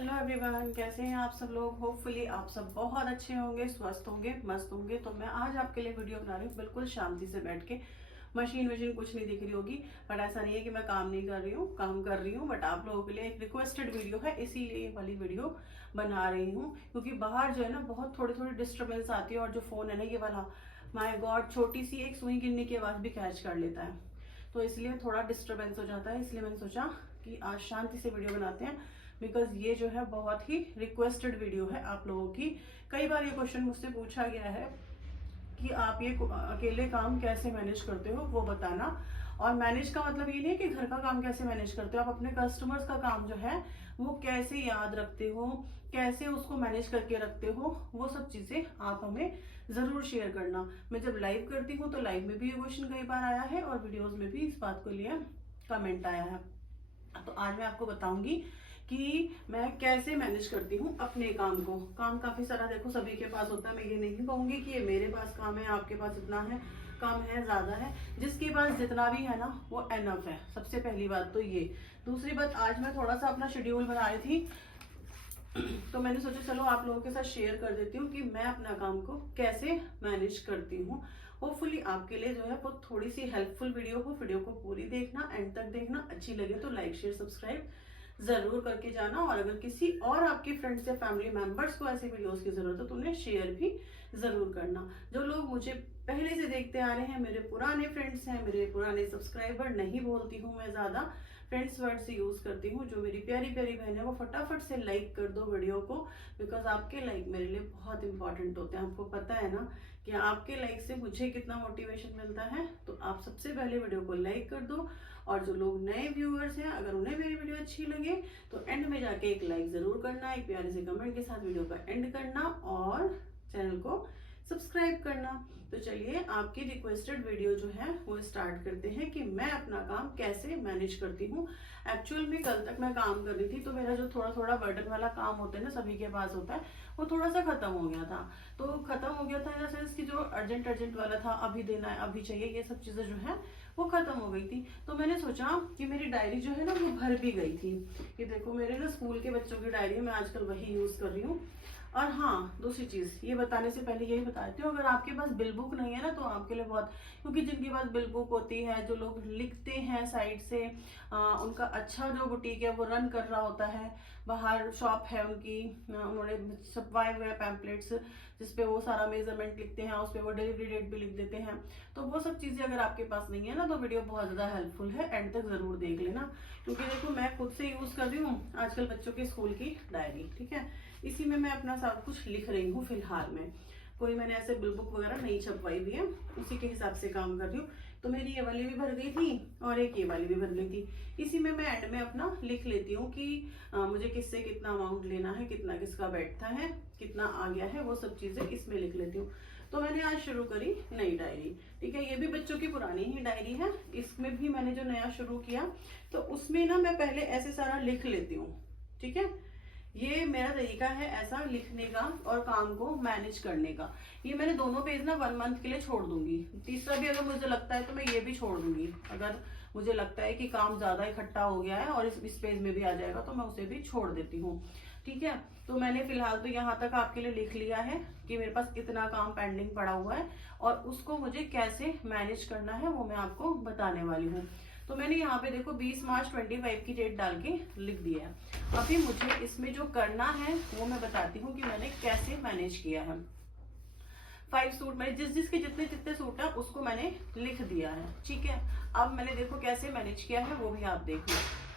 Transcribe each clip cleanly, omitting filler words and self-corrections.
Hello everyone, कैसे हैं आप सब लोग। होपफुली आप सब बहुत अच्छे होंगे, स्वस्थ होंगे, मस्त होंगे। तो मैं आज आपके लिए वीडियो बना रही हूँ बिल्कुल शांति से बैठ के। मशीन वशीन कुछ नहीं दिख रही होगी, बट ऐसा नहीं है कि मैं काम नहीं कर रही हूँ, काम कर रही हूँ। बट आप लोगों के लिए एक रिक्वेस्टेड वीडियो है, इसीलिए ये वाली वीडियो बना रही हूँ। क्योंकि बाहर जो है ना बहुत थोड़ी थोड़ी डिस्टर्बेंस आती है, और जो फोन है ना ये वाला, माय गॉड, छोटी सी एक सुई गिरने की आवाज भी कैच कर लेता है। तो इसलिए थोड़ा डिस्टर्बेंस हो जाता है। इसलिए मैंने सोचा कि आज शांति से वीडियो बनाते हैं, बिकॉज ये जो है बहुत ही रिक्वेस्टेड वीडियो है आप लोगों की। कई बार ये क्वेश्चन मुझसे पूछा गया है कि आप ये अकेले काम कैसे मैनेज करते हो, वो बताना। और मैनेज का मतलब ये नहीं है कि घर का काम कैसे मैनेज करते हो, आप अपने कस्टमर्स का काम जो है वो कैसे याद रखते हो, कैसे उसको मैनेज करके रखते हो, वो सब चीजें आप हमें जरूर शेयर करना। मैं जब लाइव करती हूँ तो लाइव में भी ये क्वेश्चन कई बार आया है, और वीडियोज में भी इस बात को लिए कमेंट आया है। तो आज मैं आपको बताऊंगी कि मैं कैसे मैनेज करती हूँ अपने काम को। काम काफी सारा देखो सभी के पास होता है, मैं ये नहीं कहूंगी कि ये मेरे पास काम है, आपके पास इतना है, कम है, ज्यादा है। जिसके पास जितना भी है ना वो एनफ है। सबसे पहली बात तो ये। दूसरी बात, आज मैं थोड़ा सा अपना शेड्यूल बना रही थी, तो मैंने सोचा चलो आप लोगों के साथ शेयर कर देती हूँ कि मैं अपना काम को कैसे मैनेज करती हूँ। होपफुली आपके लिए जो है वो थोड़ी सी हेल्पफुल वीडियो हो। वीडियो को पूरी देखना, एंड तक देखना। अच्छी लगे तो लाइक शेयर सब्सक्राइब जरूर करके जाना। और अगर किसी और आपके फ्रेंड्स या फैमिली मेंबर्स को ऐसी वीडियोस की जरूरत हो तो उन्हें शेयर भी जरूर करना। जो लोग मुझे पहले से देखते आ रहे हैं, मेरे पुराने फ्रेंड्स हैं, मेरे पुराने सब्सक्राइबर, नहीं बोलती हूँ मैं ज्यादा, फ्रेंड्स वर्ड से यूज करती हूँ। जो मेरी प्यारी प्यारी बहन है वो फटाफट से लाइक कर दो वीडियो को, बिकॉज आपके लाइक मेरे लिए बहुत इंपॉर्टेंट होते हैं। आपको पता है ना कि आपके लाइक से मुझे कितना मोटिवेशन मिलता है। तो आप सबसे पहले वीडियो को लाइक कर दो। और जो लोग नए व्यूअर्स हैं, अगर उन्हें मेरी वीडियो अच्छी लगे तो एंड में जाके एक लाइक जरूर करना, एक प्यारे से कमेंट के साथ वीडियो का एंड करना, और चैनल को सब्सक्राइब करना। तो चलिए आपकी रिक्वेस्टेड वीडियो जो है वो स्टार्ट करते हैं कि मैं अपना काम कैसे मैनेज करती हूँ। एक्चुअल में कल तक मैं काम कर रही थी, तो मेरा जो थोड़ा थोड़ा बर्डन वाला काम होता है ना, सभी के पास होता है, वो थोड़ा सा खत्म हो गया था। तो खत्म हो गया था इन द सेंस कि जो अर्जेंट अर्जेंट वाला था, अभी देना है, अभी चाहिए, ये सब चीजें जो है वो खत्म हो गई थी। तो मैंने सोचा कि मेरी डायरी जो है ना वो भर भी गई थी। कि देखो मेरे ना स्कूल के बच्चों की डायरी है, मैं आजकल वही यूज कर रही हूँ। और हाँ, दूसरी चीज ये बताने से पहले यही बता देती हूँ, अगर आपके पास बिल बुक नहीं है ना तो आपके लिए बहुत, क्योंकि जिनके पास बिल बुक होती है, जो लोग लिखते हैं साइड से, उनका अच्छा जो बुटीक है वो रन कर रहा होता है, बाहर शॉप है उनकी, उन्होंने छपवाए हुए पैम्पलेट्स जिसपे वो सारा मेजरमेंट लिखते हैं, उस पर वो डिलीवरी डेट भी लिख देते हैं। तो वो सब चीजें अगर आपके पास नहीं है ना तो वीडियो बहुत ज्यादा हेल्पफुल है, एंड तक जरूर देख लेना। क्योंकि देखो मैं खुद से यूज कर रही हूँ आजकल बच्चों के स्कूल की डायरी, ठीक है। इसी में मैं अपना सब कुछ लिख रही हूँ फिलहाल में। कोई मैंने ऐसे बिल बुक वगैरह नहीं छपवाई भी है, उसी के हिसाब से काम कर रही हूँ। तो मेरी ये वाली भी भर गई थी और एक ये वाली भी भर गई थी। इसी में मैं एंड में अपना लिख लेती हूँ कि मुझे किससे कितना अमाउंट लेना है, कितना किसका बैठता है, कितना आ गया है, वो सब चीजें इसमें लिख लेती हूँ। तो मैंने आज शुरू करी नई डायरी, ठीक है। ये भी बच्चों की पुरानी ही डायरी है, इसमें भी मैंने जो नया शुरू किया तो उसमें ना मैं पहले ऐसे सारा लिख लेती हूँ, ठीक है। ये मेरा तरीका है ऐसा लिखने का और काम को मैनेज करने का। ये मैंने दोनों पेज ना 1 मंथ के लिए छोड़ दूंगी। तीसरा भी अगर मुझे लगता है तो मैं ये भी छोड़ दूंगी। अगर मुझे लगता है कि काम ज्यादा इकट्ठा हो गया है और इस पेज में भी आ जाएगा तो मैं उसे भी छोड़ देती हूँ, ठीक है। तो मैंने फिलहाल तो यहाँ तक आपके लिए लिख लिया है कि मेरे पास इतना काम पेंडिंग पड़ा हुआ है, और उसको मुझे कैसे मैनेज करना है वो मैं आपको बताने वाली हूँ। तो मैंने यहाँ पे देखो 20 मार्च 25 की डेट डाल के लिख दिया है। अभी मुझे इसमें जो करना है वो मैं बताती हूँ कि मैंने कैसे मैनेज किया है। 5 सूट मैंने जिस जिसके जितने जितने सूट है उसको मैंने लिख दिया है, ठीक है। अब मैंने देखो कैसे मैनेज किया है वो भी आप देख लो।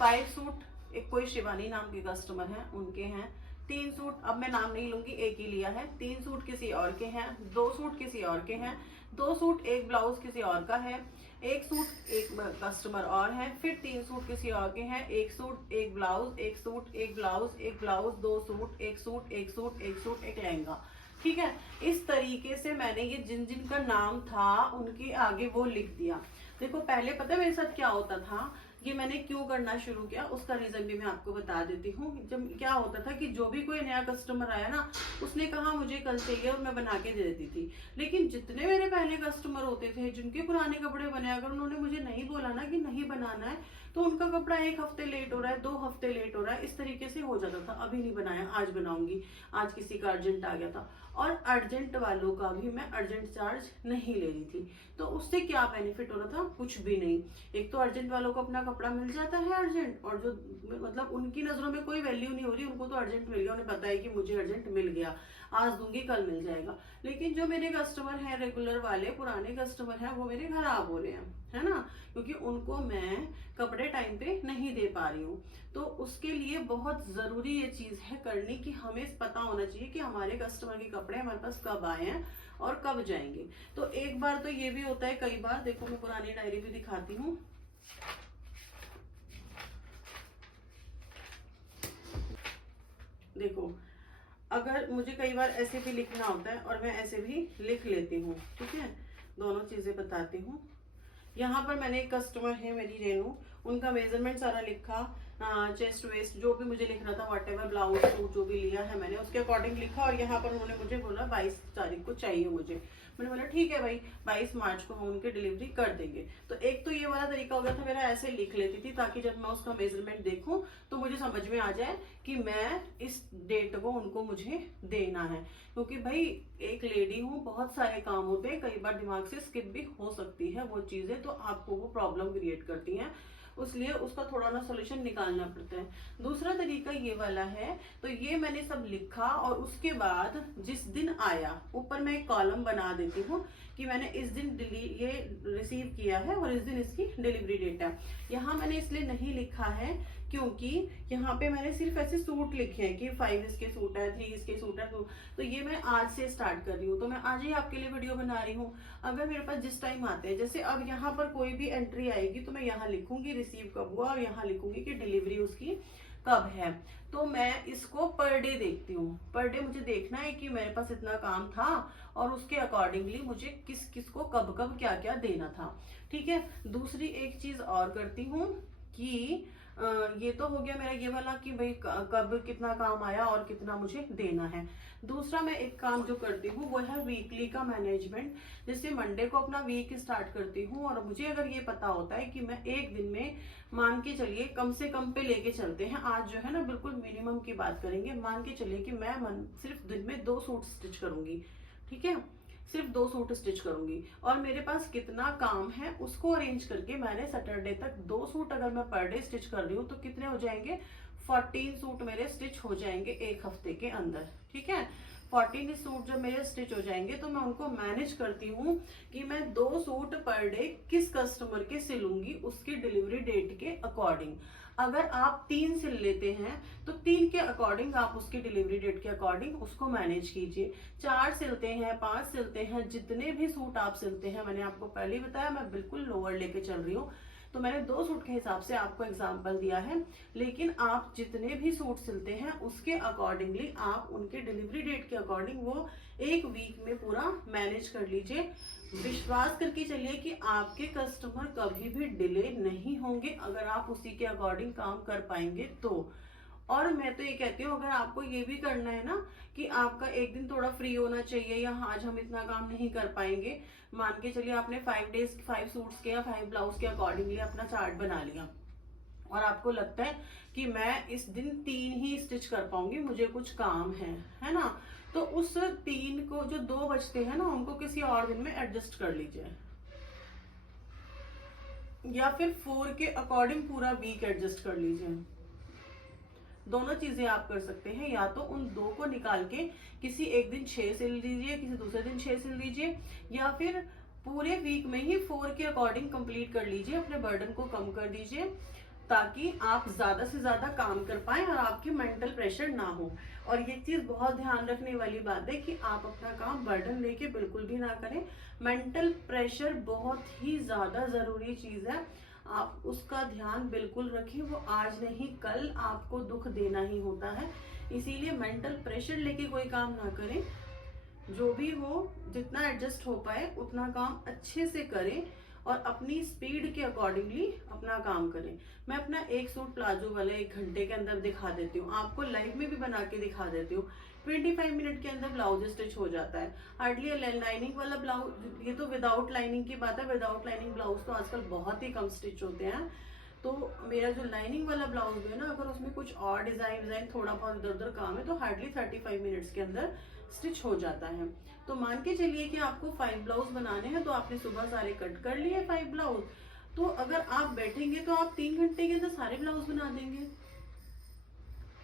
5 सूट एक कोई शिवानी नाम के कस्टमर है उनके हैं। 3 सूट, अब मैं नाम नहीं लूंगी, एक ही लिया है। 3 सूट किसी और के हैं, 2 सूट किसी और के हैं, 2 सूट एक ब्लाउज किसी और का है, 1 सूट एक कस्टमर और है, फिर 3 सूट किसी और के हैं, 1 सूट एक ब्लाउज, 1 सूट एक blouse, 1 blouse, 2 suit, 1 suit, 1 suit, 1 suit, एक लहंगा, ठीक है। इस तरीके से मैंने ये जिन जिन का नाम था उनके आगे वो लिख दिया। देखो पहले पता है मेरे साथ क्या होता था, ये मैंने क्यों करना शुरू किया उसका रीजन भी मैं आपको बता देती हूँ। जब क्या होता था कि जो भी कोई नया कस्टमर आया ना, उसने कहा मुझे कल चाहिए और मैं बना के दे देती थी। लेकिन जितने मेरे पहले कस्टमर होते थे जिनके पुराने कपड़े बने, अगर उन्होंने मुझे नहीं बोला ना कि नहीं बनाना है, तो उनका कपड़ा 1 हफ्ते लेट हो रहा है, 2 हफ्ते लेट हो रहा है, इस तरीके से हो जाता था। अभी नहीं बनाया, आज बनाऊंगी, आज किसी का अर्जेंट आ गया था। और अर्जेंट वालों का भी मैं अर्जेंट चार्ज नहीं ले रही थी। तो उससे क्या बेनिफिट हो रहा था? कुछ भी नहीं। एक तो अर्जेंट वालों को अपना कपड़ा मिल जाता है अर्जेंट, और जो मतलब उनकी नजरों में कोई वैल्यू नहीं हो रही, उनको तो अर्जेंट मिल गया, उन्हें पता है कि मुझे अर्जेंट मिल गया, आज दूंगी कल मिल जाएगा। लेकिन जो मेरे कस्टमर हैं रेगुलर वाले, पुराने कस्टमर हैं, वो मेरे खराब हो रहे हैं, है ना, क्योंकि उनको मैं कपड़े टाइम पे नहीं दे पा रही हूँ। तो उसके लिए बहुत जरूरी ये चीज है करनी कि हमें पता होना चाहिए कि हमारे कस्टमर के कपड़े हमारे पास कब आए हैं और कब जाएंगे। तो एक बार तो ये भी होता है, कई बार देखो मैं पुरानी डायरी भी दिखाती हूँ। देखो, अगर मुझे कई बार ऐसे भी लिखना होता है और मैं ऐसे भी लिख लेती हूँ, ठीक है, दोनों चीजें बताती हूँ। यहाँ पर मैंने एक कस्टमर है मेरी रेनू, उनका मेजरमेंट सारा लिखा, चेस्ट वेस्ट जो भी मुझे लिखना था, वट एवर, ब्लाउज सूट जो भी लिया है मैंने उसके अकॉर्डिंग लिखा। और यहाँ पर उन्होंने मुझे बोला 22 तारीख को चाहिए मुझे। मैंने बोला ठीक है भाई, 22 मार्च को हम उनकी डिलीवरी कर देंगे। तो एक तो ये वाला तरीका हो गया था मेरा, ऐसे लिख लेती थी ताकि जब मैं उसका मेजरमेंट देखूं तो मुझे समझ में आ जाए कि मैं इस डेट को उनको मुझे देना है। क्योंकि भाई एक लेडी हूँ, बहुत सारे काम होते हैं, कई बार दिमाग से स्किप भी हो सकती है वो चीजें, तो आपको वो प्रॉब्लम क्रिएट करती हैं, उसलिए उसका थोड़ा ना सोल्यूशन निकालना पड़ता है। दूसरा तरीका ये वाला है, तो ये मैंने सब लिखा और उसके बाद जिस दिन आया ऊपर मैं एक कॉलम बना देती हूँ कि मैंने इस दिन ये रिसीव किया है और इस दिन इसकी डिलीवरी डेट है। यहाँ मैंने इसलिए नहीं लिखा है क्योंकि यहाँ पे मैंने सिर्फ ऐसे सूट लिखे हैं कि 5 इसके सूट है, 3 इसके सूट है, तो ये मैं आज से स्टार्ट कर रही हूँ, तो मैं आज ही आपके लिए वीडियो बना रही हूँ। अगर मेरे पास जिस टाइम आते हैं, जैसे अब यहाँ पर कोई भी एंट्री आएगी तो मैं यहाँ लिखूंगी रिसीव कब हुआ और यहाँ लिखूंगी कि डिलीवरी उसकी कब है। तो मैं इसको पर डे देखती हूँ, पर डे मुझे देखना है कि मेरे पास इतना काम था और उसके अकॉर्डिंगली मुझे किस किस को कब कब क्या क्या देना था, ठीक है। दूसरी एक चीज और करती हूँ कि ये तो हो गया मेरा ये वाला कि भाई कब कितना काम आया और कितना मुझे देना है। दूसरा मैं एक काम जो करती हूँ वो है वीकली का मैनेजमेंट। जैसे मंडे को अपना वीक स्टार्ट करती हूँ और मुझे अगर ये पता होता है कि मैं एक दिन में, मान के चलिए कम से कम पे लेके चलते हैं, आज जो है ना बिल्कुल मिनिमम की बात करेंगे, मान के चलिए कि मैं सिर्फ दिन में 2 सूट स्टिच करूंगी, ठीक है, सिर्फ 2 सूट स्टिच करूंगी और मेरे पास कितना काम है उसको अरेंज करके मैंने सैटरडे तक 2 सूट अगर मैं पर डे स्टिच कर रही हूँ तो कितने हो जाएंगे, 14 सूट मेरे स्टिच हो जाएंगे एक हफ्ते के अंदर, ठीक है। 14 सूट जब मेरे स्टिच हो जाएंगे तो मैं उनको मैनेज करती हूँ कि मैं 2 सूट पर डे किस कस्टमर के सिलूंगी उसकी डिलीवरी डेट के अकॉर्डिंग। अगर आप 3 सिल लेते हैं तो 3 के अकॉर्डिंग आप उसकी डिलीवरी डेट के अकॉर्डिंग उसको मैनेज कीजिए। 4 सिलते हैं, 5 सिलते हैं, जितने भी सूट आप सिलते हैं, मैंने आपको पहले ही बताया मैं बिल्कुल लोअर लेके चल रही हूँ, तो मैंने 2 सूट के हिसाब से आपको एग्जाम्पल दिया है। लेकिन आप जितने भी सूट सिलते हैं उसके अकॉर्डिंगली आप उनके डिलीवरी डेट के अकॉर्डिंग वो एक वीक में पूरा मैनेज कर लीजिए। विश्वास करके चलिए कि आपके कस्टमर कभी भी डिले नहीं होंगे अगर आप उसी के अकॉर्डिंग काम कर पाएंगे तो। और मैं तो ये कहती हूँ अगर आपको ये भी करना है ना कि आपका एक दिन थोड़ा फ्री होना चाहिए या आज हम इतना काम नहीं कर पाएंगे, मान के चलिए आपने 5 डेज 5 सूट्स के या 5 ब्लाउज के अकॉर्डिंगली अपना चार्ट बना लिया और आपको लगता है कि मैं इस दिन 3 ही स्टिच कर पाऊंगी, मुझे कुछ काम है ना, तो उस 3 को जो 2 बचते हैं ना उनको किसी और दिन में एडजस्ट कर लीजिए या फिर 4 के अकॉर्डिंग पूरा वीक एडजस्ट कर लीजिए। दोनों चीजें आप कर सकते हैं, या तो उन 2 को निकाल के किसी एक दिन 6 सिल दीजिए, किसी दूसरे दिन 6 सिल दीजिए, या फिर पूरे वीक में ही 4 के अकॉर्डिंग कंप्लीट कर लीजिए, अपने बर्डन को कम कर दीजिए ताकि आप ज्यादा से ज्यादा काम कर पाए और आपकी मेंटल प्रेशर ना हो। और ये चीज बहुत ध्यान रखने वाली बात है कि आप अपना काम बर्डन लेके बिल्कुल भी ना करें। मेंटल प्रेशर बहुत ही ज्यादा जरूरी चीज है, आप उसका ध्यान बिल्कुल रखें, वो आज नहीं कल आपको दुख देना ही होता है। इसीलिए मेंटल प्रेशर लेके कोई काम ना करें, जो भी हो जितना एडजस्ट हो पाए उतना काम अच्छे से करें और अपनी स्पीड के अकॉर्डिंगली अपना काम करें। मैं अपना एक सूट प्लाजो वाला 1 घंटे के अंदर दिखा देती हूँ, आपको लाइव में भी बना के दिखा देती हूँ। 25 मिनट के अंदर ब्लाउज स्टिच हो जाता है। हार्डली लाइनिंग वाला ब्लाउज, ये तो विदाउट लाइनिंग की बात है, विदाउट लाइनिंग ब्लाउज तो आजकल बहुत ही कम स्टिच होते हैं। तो मेरा जो लाइनिंग वाला ब्लाउज है ना, अगर उसमें कुछ और डिजाइन थोड़ा बहुत इधर उधर काम है तो हार्डली 35 मिनट्स के अंदर स्टिच हो जाता है। तो मान के चलिए कि आपको 5 ब्लाउज बनाने हैं, तो आपने सुबह सारे कट कर लिए 5 ब्लाउज, तो अगर आप बैठेंगे तो आप 3 घंटे के अंदर सारे ब्लाउज बना देंगे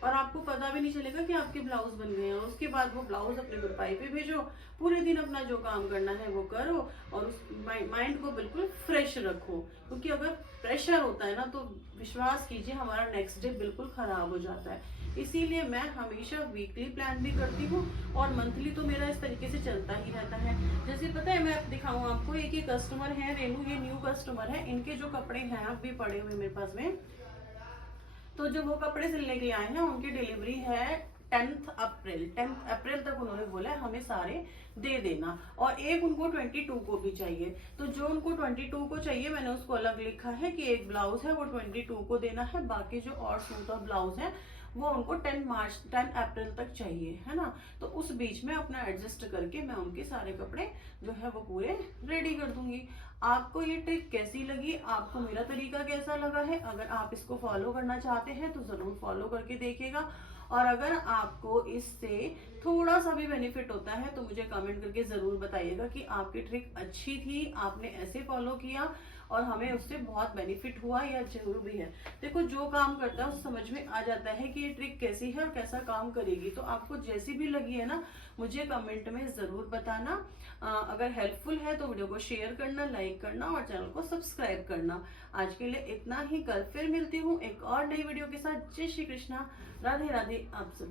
और आपको पता भी नहीं चलेगा कि आपके ब्लाउज बन गए हैं। उसके बाद वो ब्लाउज अपने तुरपाई पे भेजो, पूरे दिन अपना जो काम करना है वो करो और उस माइंड को बिल्कुल फ्रेश रखो। क्योंकि अगर प्रेशर होता है ना तो विश्वास कीजिए हमारा नेक्स्ट डे बिल्कुल खराब हो जाता है। इसीलिए मैं हमेशा वीकली प्लान भी करती हूँ और मंथली तो मेरा इस तरीके से चलता ही रहता है। जैसे पता है, मैं दिखाऊँ आपको, एक ही कस्टमर है रेनू, ये न्यू कस्टमर है, इनके जो कपड़े हैं अब भी पड़े हुए मेरे पास में, तो जो वो कपड़े सिलने के लिए आए हैं उनकी डिलीवरी है 10 अप्रैल तक उन्होंने बोला है हमें सारे दे देना। और एक उनको 22 को भी चाहिए, तो जो उनको 22 को चाहिए मैंने उसको अलग लिखा है कि एक ब्लाउज है वो 22 को देना है, बाकी जो और सूट और ब्लाउज है वो उनको 10 अप्रैल तक चाहिए, है ना। तो उस बीच में अपना एडजस्ट करके मैं उनके सारे कपड़े जो है वो पूरे रेडी कर दूंगी। आपको ये ट्रिक कैसी लगी, आपको मेरा तरीका कैसा लगा है, अगर आप इसको फॉलो करना चाहते हैं तो जरूर फॉलो करके देखिएगा। और अगर आपको इससे थोड़ा सा भी बेनिफिट होता है तो मुझे कमेंट करके जरूर बताइएगा कि आपकी ट्रिक अच्छी थी, आपने ऐसे फॉलो किया और हमें उससे बहुत बेनिफिट हुआ या जरूर भी है। देखो, जो काम करता है उस समझ में आ जाता है कि ये ट्रिक कैसी है और कैसा काम करेगी। तो आपको जैसी भी लगी है ना, मुझे कमेंट में जरूर बताना। अगर हेल्पफुल है तो वीडियो को शेयर करना, लाइक करना और चैनल को सब्सक्राइब करना। आज के लिए इतना ही, कल फिर मिलती हूँ एक और नई वीडियो के साथ। जय श्री कृष्णा, राधे राधे आप सभी।